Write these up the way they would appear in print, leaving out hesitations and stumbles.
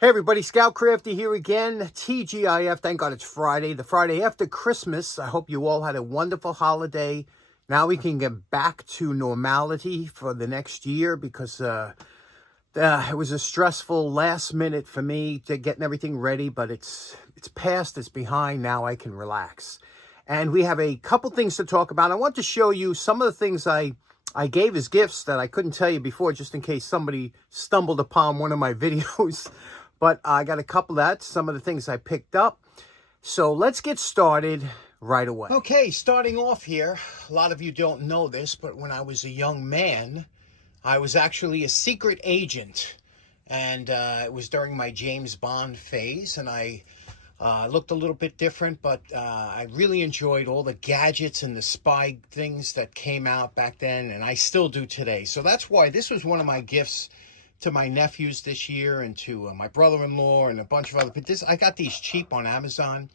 Hey everybody, Scout Crafty here again, TGIF. Thank God it's Friday, the Friday after Christmas. I hope you all had a wonderful holiday. Now we can get back to normality for the next year because it was a stressful last minute for me to getting everything ready, but it's past, it's behind. Now I can relax. And we have a couple things to talk about. I want to show you some of the things I gave as gifts that I couldn't tell you before, just in case somebody stumbled upon one of my videos. But I got a couple of that, some of the things I picked up. So let's get started right away. Okay, starting off here, a lot of you don't know this, but when I was a young man, I was actually a secret agent. And it was during my James Bond phase, and I looked a little bit different, but I really enjoyed all the gadgets and the spy things that came out back then, and I still do today. So that's why this was one of my gifts to my nephews this year, and to my brother-in-law and a bunch of other people. I got these cheap on Amazon,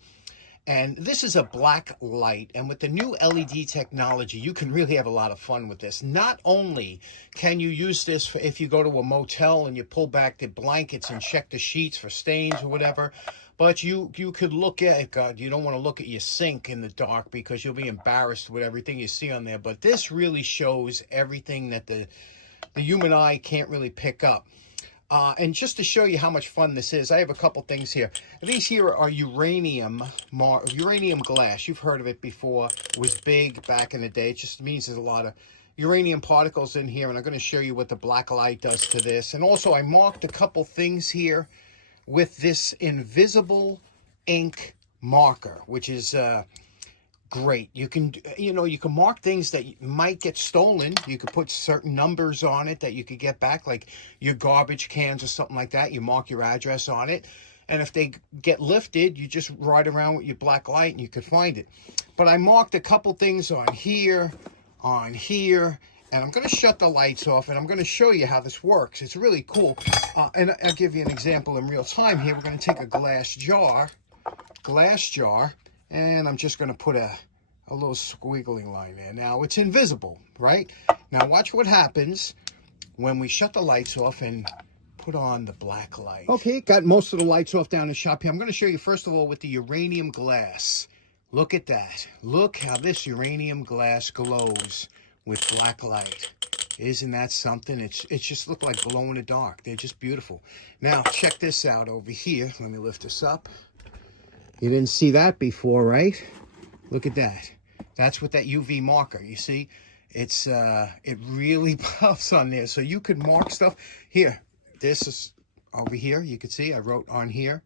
and this is a black light, and with the new LED technology, you can really have a lot of fun with this. Not only can you use this for if you go to a motel and you pull back the blankets and check the sheets for stains or whatever, but you could look at, God, you don't want to look at your sink in the dark because you'll be embarrassed with everything you see on there. But this really shows everything that the human eye can't really pick up. And just to show you how much fun this is, I have a couple things here. These here are uranium glass. You've heard of it before. It was big back in the day. It just means there's a lot of uranium particles in here, and I'm going to show you what the black light does to this. And also, I marked a couple things here with this invisible ink marker, which is great. You can mark things that might get stolen. You could put certain numbers on it that you could get back, like your garbage cans or something like that. You mark your address on it, and if they get lifted, you just ride around with your black light and you could find it. But I marked a couple things on here, and I'm going to shut the lights off, and I'm going to show you how this works. It's really cool. And I'll give you an example in real time here. We're going to take a glass jar, and I'm just going to put a little squiggly line there. Now, it's invisible, right? Now, watch what happens when we shut the lights off and put on the black light. Okay, got most of the lights off down the shop here. I'm going to show you, first of all, with the uranium glass. Look at that. Look how this uranium glass glows with black light. Isn't that something? It's just look like glow in the dark. They're just beautiful. Now, check this out over here. Let me lift this up. You didn't see that before, right? Look at that. That's with that UV marker. You see, it really pops on there. So you could mark stuff here. This is over here. You can see I wrote on here.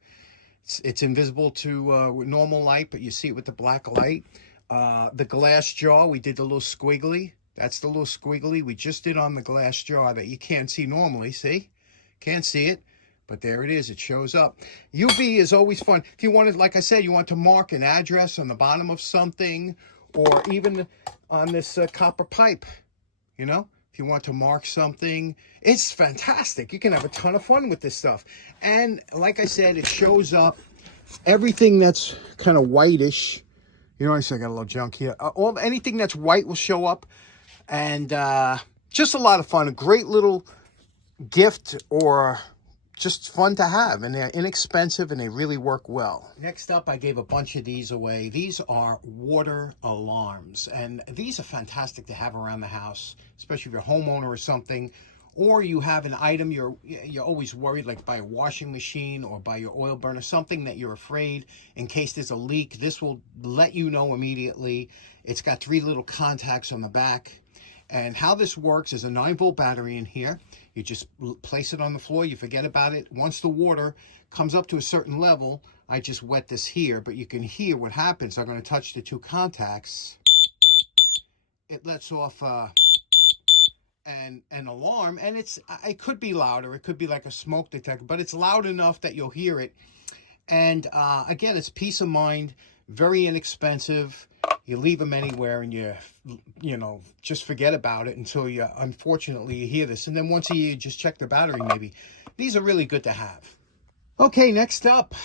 It's invisible to with normal light, but you see it with the black light. The glass jar, we did the little squiggly. That's the little squiggly we just did on the glass jar that you can't see normally. See? Can't see it. But there it is. It shows up. UV is always fun. If you wanted, like I said, you want to mark an address on the bottom of something, or even on this copper pipe, you know, if you want to mark something, it's fantastic. You can have a ton of fun with this stuff. And like I said, it shows up everything that's kind of whitish. You know, I got a little junk here. Anything that's white will show up. And just a lot of fun. A great little gift, or just fun to have, and they're inexpensive and they really work well. Next up, I gave a bunch of these away. These are water alarms, and these are fantastic to have around the house, especially if you're a homeowner or something, or you have an item you're always worried, like by a washing machine or by your oil burner, something that you're afraid in case there's a leak. This will let you know immediately. It's got 3 little contacts on the back. And how this works is a 9-volt battery in here. You just place it on the floor. You forget about it. Once the water comes up to a certain level, I just wet this here, but you can hear what happens. I'm going to touch the 2 contacts. It lets off an alarm, and it could be louder. It could be like a smoke detector, but it's loud enough that you'll hear it. And again, it's peace of mind, very inexpensive. You leave them anywhere, and you know, just forget about it until unfortunately, you hear this. And then once a year, you just check the battery maybe. These are really good to have. Okay, next up,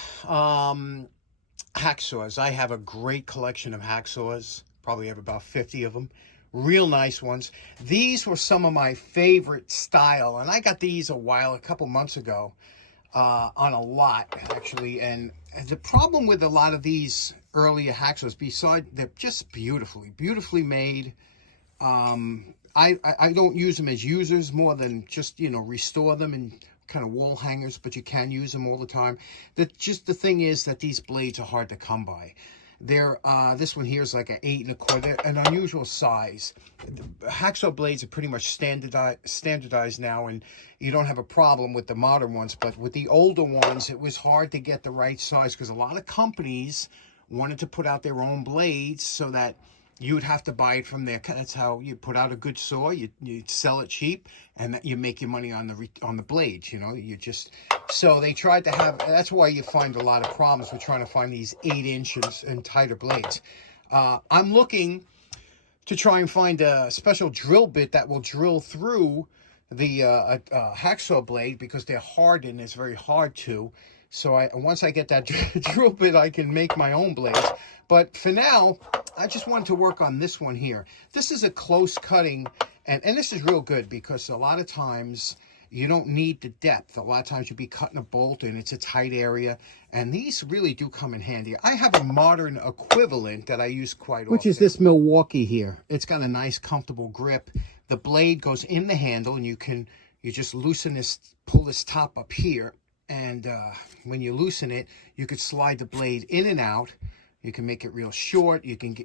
hacksaws. I have a great collection of hacksaws. Probably have about 50 of them. Real nice ones. These were some of my favorite style, and I got these a couple months ago. on a lot, actually. And the problem with a lot of these earlier hacksaws, besides they're just beautifully made. I don't use them as users more than just, you know, restore them and kind of wall hangers, but you can use them all the time. The thing is that these blades are hard to come by. They're this one here is like an 8 1/4. They're an unusual size. Hacksaw blades are pretty much standardized now, and you don't have a problem with the modern ones. But with the older ones, it was hard to get the right size because a lot of companies wanted to put out their own blades so that you would have to buy it from there. That's how you put out a good saw. You sell it cheap, and you make your money on the blades. You know, so they tried to have. That's why you find a lot of problems with trying to find these 8 inches and tighter blades. I'm looking to try and find a special drill bit that will drill through the hacksaw blade, because they're hardened. It's very hard to. So once I get that drill bit, I can make my own blades. But for now, I just wanted to work on this one here. This is a close cutting, and this is real good because a lot of times you don't need the depth. A lot of times you'll be cutting a bolt and it's a tight area, and these really do come in handy. I have a modern equivalent that I use quite often, which is this Milwaukee here. It's got a nice, comfortable grip. The blade goes in the handle, and you just loosen this, pull this top up here, and when you loosen it, you could slide the blade in and out. You can make it real short. You can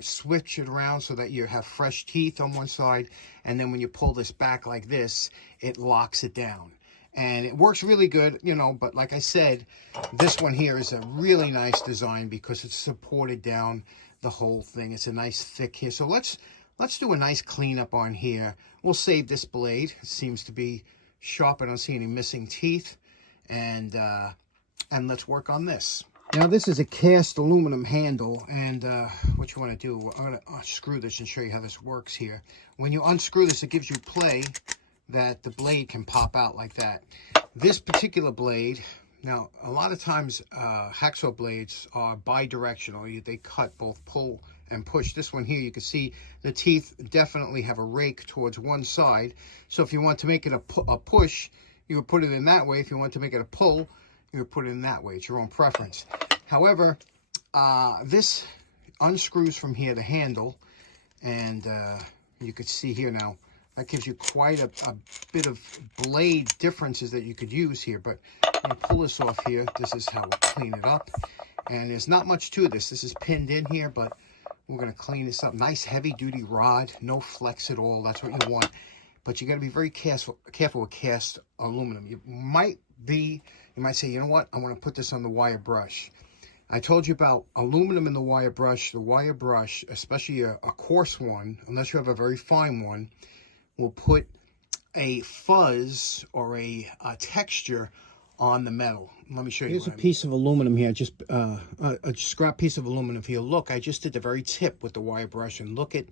switch it around so that you have fresh teeth on one side. And then when you pull this back like this, it locks it down. And it works really good, you know, but like I said, this one here is a really nice design because it's supported down the whole thing. It's a nice thick here. So let's do a nice cleanup on here. We'll save this blade. It seems to be sharp. I don't see any missing teeth. And let's work on this. Now this is a cast aluminum handle, and what you want to do, I'm going to unscrew this and show you how this works here. When you unscrew this, it gives you play that the blade can pop out like that. This particular blade, now a lot of times hacksaw blades are bi-directional. They cut both pull and push. This one here, you can see the teeth definitely have a rake towards one side. So if you want to make it a push, you would put it in that way. If you want to make it a pull, you would put it in that way. It's your own preference. However, this unscrews from here, the handle, and you could see here now, that gives you quite a bit of blade differences that you could use here. But when you pull this off here, this is how we clean it up. And there's not much to this. This is pinned in here, but we're going to clean this up. Nice heavy-duty rod, no flex at all. That's what you want. But you got to be very careful with cast aluminum. You might say, you know what, I want to put this on the wire brush. I told you about aluminum in the wire brush. The wire brush, especially a coarse one, unless you have a very fine one, will put a fuzz or a texture on the metal. Let me show you. Here's a piece of aluminum here, just a scrap piece of aluminum here. Look, I just did the very tip with the wire brush, and look at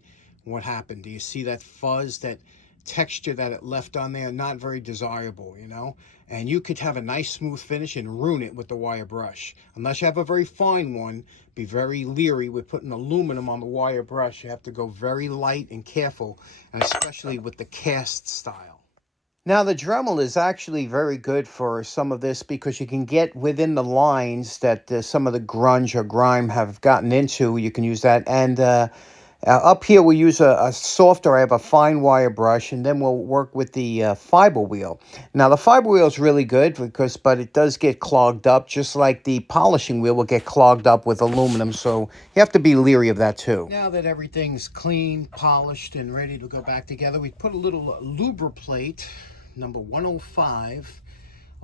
what happened. Do you see that fuzz, that texture that it left on there? Not very desirable, you know. And you could have a nice smooth finish and ruin it with the wire brush. Unless you have a very fine one, be very leery with putting aluminum on the wire brush. You have to go very light and careful, and especially with the cast style. Now the Dremel is actually very good for some of this because you can get within the lines that some of the grunge or grime have gotten into. You can use that. And up here we use a softer, I have a fine wire brush, and then we'll work with the fiber wheel. Now the fiber wheel is really good but it does get clogged up, just like the polishing wheel will get clogged up with aluminum, so you have to be leery of that too. Now that everything's clean, polished, and ready to go back together, we put a little lubriplate, number 105,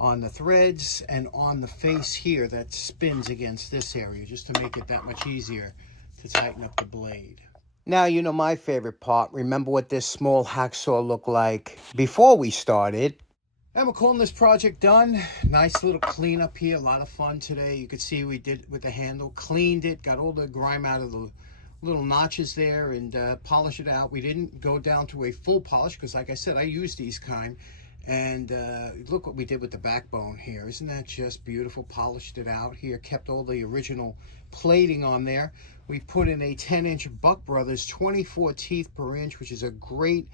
on the threads and on the face here that spins against this area, just to make it that much easier to tighten up the blade. Now, you know my favorite part. Remember what this small hacksaw looked like before we started. And we're calling this project done. Nice little cleanup here. A lot of fun today. You could see we did with the handle. Cleaned it. Got all the grime out of the little notches there and polished it out. We didn't go down to a full polish because, like I said, I use these kind. And look what we did with the backbone here. Isn't that just beautiful? Polished it out here. Kept all the original plating on there. We put in a 10-inch Buck Brothers 24 teeth per inch, which is a great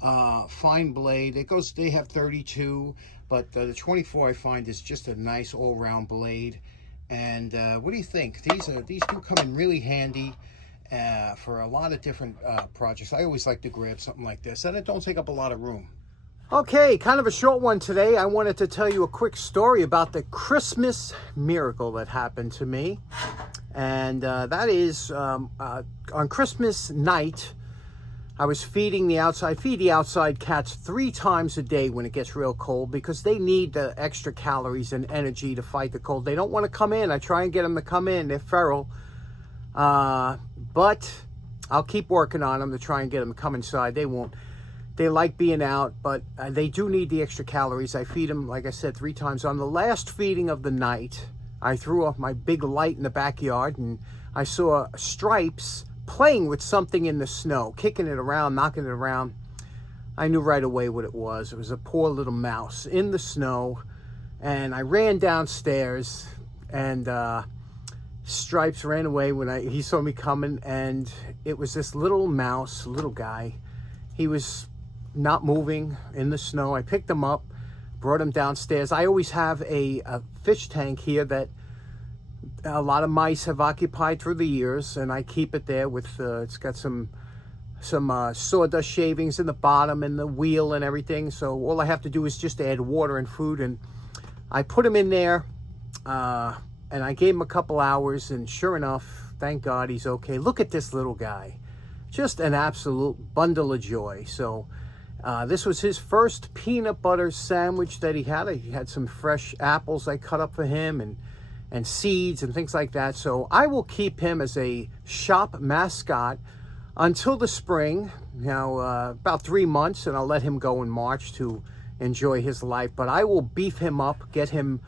fine blade. They have 32, but the 24 I find is just a nice all-round blade. And what do you think? These do come in really handy for a lot of different projects. I always like to grab something like this, and it don't take up a lot of room. Okay, kind of a short one today. I wanted to tell you a quick story about the Christmas miracle that happened to me. And that is on Christmas night, I was feeding the outside. I feed the outside cats 3 times a day when it gets real cold, because they need the extra calories and energy to fight the cold. They don't want to come in. I try and get them to come in. They're feral. But I'll keep working on them to try and get them to come inside. They won't. They like being out, but they do need the extra calories. I feed them, like I said, 3 times. On the last feeding of the night, I threw off my big light in the backyard, and I saw Stripes playing with something in the snow, kicking it around, knocking it around. I knew right away what it was. It was a poor little mouse in the snow, and I ran downstairs, and Stripes ran away when he saw me coming, and it was this little mouse, little guy. He was not moving in the snow. I picked him up, brought him downstairs. I always have a fish tank here that a lot of mice have occupied through the years, and I keep it there with it's got some sawdust shavings in the bottom and the wheel and everything. So all I have to do is just add water and food, and I put him in there, and I gave him a couple hours, and sure enough, thank God, he's okay. Look at this little guy, just an absolute bundle of joy. So this was his first peanut butter sandwich that he had. He had some fresh apples I cut up for him, and seeds and things like that. So I will keep him as a shop mascot until the spring, about 3 months, and I'll let him go in March to enjoy his life. But I will beef him up, get him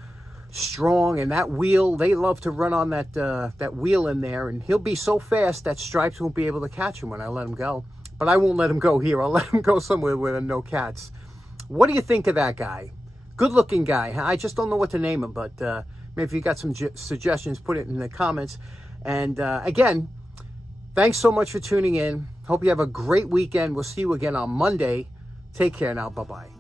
strong, and that wheel, they love to run on that wheel in there, and he'll be so fast that Stripes won't be able to catch him when I let him go. But I won't let him go here. I'll let him go somewhere where there are no cats. What do you think of that guy? Good looking guy. I just don't know what to name him, but maybe if you got some suggestions, put it in the comments. And again, thanks so much for tuning in. Hope you have a great weekend. We'll see you again on Monday. Take care now. Bye-bye.